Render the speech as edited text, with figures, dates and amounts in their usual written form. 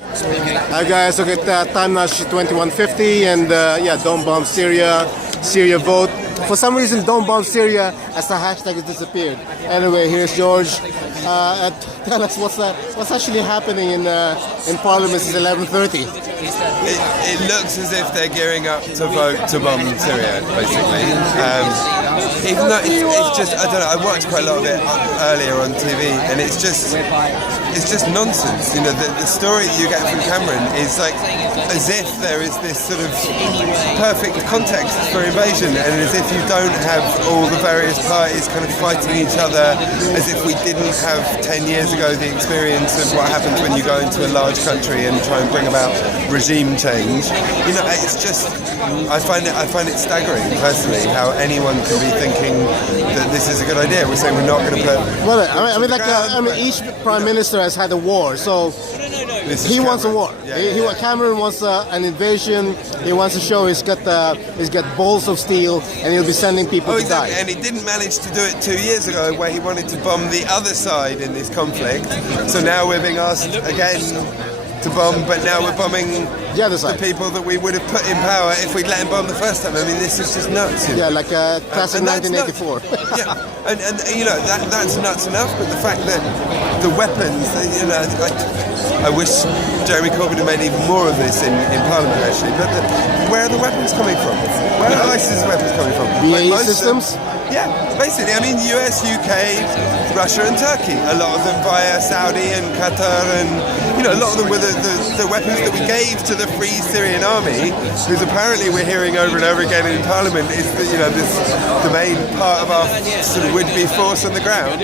Hi guys, okay, time now is 21:50 and yeah, don't bomb Syria. Syria vote. For some reason, don't bomb Syria as the hashtag has disappeared. Anyway, here's George. Tell us what's actually happening in Parliament since 11:30. It looks as if they're gearing up to vote to bomb Syria, basically. Even though it's just, I don't know, I watched quite a lot of it earlier on TV, and it's just nonsense. You know, the story you get from Cameron is like as if there is this sort of perfect context for invasion, and as if you don't have all the various parties kind of fighting each other, as if we didn't have 10 years ago the experience of what happens when you go into a large country and try and bring about regime change. You know, it's just, I find it staggering personally how anyone can be thinking that this is a good idea. We're saying we're not going to put. Well, I mean, each prime minister has had a war, so he wants a war. Yeah. Cameron wants an invasion. He wants to show he's got balls of steel, and he'll be sending people to die. And he didn't manage to do it 2 years ago, where he wanted to bomb the other side in this conflict. So now we're being asked again to bomb, but now we're bombing the other side, the people that we would have put in power if we'd let him bomb the first time. I mean, this is just nuts. Yeah, like classic 1984. Yeah, and you know that's nuts enough. But the fact that the weapons, you know, I wish Jeremy Corbyn had made even more of this in Parliament actually. But where are the weapons coming from? Where are ISIS weapons coming from? BAE systems. Yeah, basically, I mean, US, UK, Russia and Turkey. A lot of them via Saudi and Qatar, and you know, a lot of them were the weapons that we gave to the Free Syrian Army, who's apparently we're hearing over and over again in Parliament is the main part of our sort of would-be force on the ground.